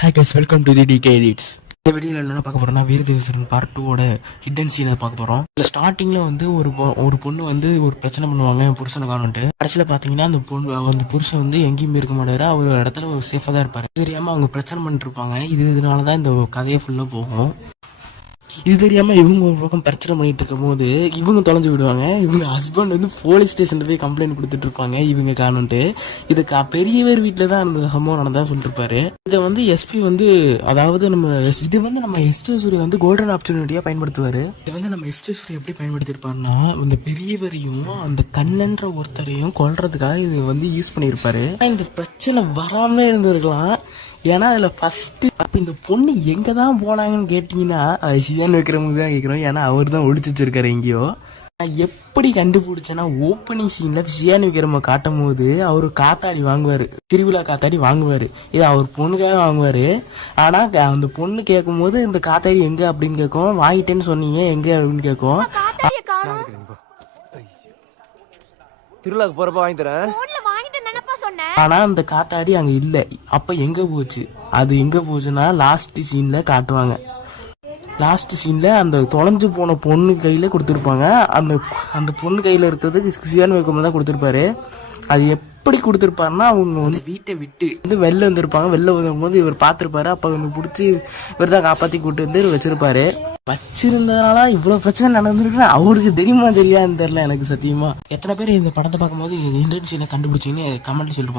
Hi guys, welcome to the DK Edits. இந்த வீடியோவில் என்ன பார்க்க போகிறோம்னா வீரதேவசரன் பார்ட் 2ஓட ஹிடன் சீனை பார்க்க போகிறோம். இதில் ஸ்டார்டிங்கில் வந்து ஒரு பொண்ணு வந்து ஒரு பிரச்சனை பண்ணுவாங்க புருஷனை காணுன்ட்டு. கடைசியில் பார்த்தீங்கன்னா அந்த புருஷன் வந்து எங்கேயுமே இருக்க மாட்டாரு, அவர் ஒரு இடத்துல ஒரு சேஃபாக தான் இருப்பார். தெரியாமல் அவங்க பிரச்சனை பண்ணிட்டு இருப்பாங்க. இதனால தான் இந்த கதையை ஃபுல்லாக போகும். இது தெரியாமல் இவங்க ஒரு பக்கம் பிரச்சனை பண்ணிட்டு இருக்கும் போது இவங்க தொலைஞ்சு விடுவாங்க. இவங்க ஹஸ்பண்ட் வந்து போலீஸ் ஸ்டேஷனில் போய் கம்ப்ளைண்ட் கொடுத்துட்டு இருப்பாங்க இவங்க காணுன்ட்டு. இது பெரியவர் வீட்டில் தான் அந்த சம்பவம் நடந்தா சொல்லிட்டு இருப்பாரு. இதை வந்து எஸ்பி வந்து அதாவது நம்ம எஸ்டேஸ்வரி வந்து கோல்டன் ஆப்பர்ச்சுனிட்டியாக பயன்படுத்துவார். இதை வந்து நம்ம எஸ்டேஸ்வரி எப்படி பயன்படுத்தியிருப்பாருன்னா இந்த பெரியவரையும் அந்த கண்ணன்ற ஒருத்தரையும் கொல்றதுக்காக இது வந்து யூஸ் பண்ணியிருப்பாரு. இந்த பிரச்சனை வராமலே இருந்திருக்கலாம். ஏன்னா அதில் ஃபஸ்ட்டு அப்போ இந்த பொண்ணு எங்கே தான் போனாங்கன்னு கேட்டிங்கன்னா அது சியான் வைக்கிறவங்க தான் கேட்குறோம். ஏன்னா அவர் தான் ஒழிச்சு வச்சிருக்காரு எங்கேயோ. நான் எப்படி கண்டுபிடிச்சேன்னா ஓப்பனிங் சீனில் சியான் விக்ரம காட்டும் போது அவர் காத்தாடி வாங்குவார், திருவிழா காத்தாடி வாங்குவார். இது அவர் பொண்ணுக்காக வாங்குவார். ஆனால் அந்த பொண்ணு கேட்கும் போது இந்த காத்தாடி எங்கே அப்படின்னு கேட்கும். வாங்கிட்டேன்னு சொன்னீங்க எங்கே அப்படின்னு கேட்கும். திருவிழாக்கு போறப்ப வாங்கி தரேன். ஆனா அந்த காத்தாடி அங்க இல்ல. அப்ப எங்க போச்சு? அது எங்க போச்சுன்னா லாஸ்ட் சீன்ல காட்டுவாங்க. லாஸ்ட் சீன்ல அந்த தொலைஞ்சு போன பொண்ணு கையில கொடுத்துருப்பாங்க. அந்த பொண்ணு கையில இருக்கிறது சியான் வைக்கம் தான் கொடுத்துருப்பாரு. அது எப்படி கொடுத்துருப்பாருன்னா அவங்க வந்து வீட்டை விட்டு வந்து வெளில வந்துருப்பாங்க. வெளில வரும்போது இவர் பார்த்துருப்பாரு. அப்போ வந்து பிடிச்சி இவர் தான் காப்பாற்றி கூட்டு வந்து வச்சிருப்பாரு. வச்சிருந்ததுனால இவ்வளோ பிரச்சனை நடந்திருக்குன்னா அவருக்கு தெரியுமா தெரியாதுன்னு தெரியல எனக்கு சத்தியமா. எத்தனை பேர் இந்த படத்தை பார்க்கும்போது இன்டர்ன்ஷிப்பை கண்டுபிடிச்சிங்கன்னு கமெண்ட்ல சொல்லிருப்பாங்க.